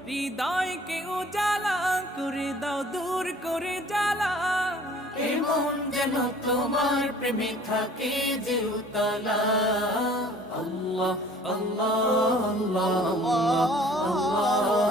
হৃদয়কে উজালা করে দাও, দূর করে জ্বালা। এমন যেন তোমার প্রেমে থাকে যে উতলা। আল্লাহ আল্লাহ আল্লাহ আল্লাহ আল্লাহ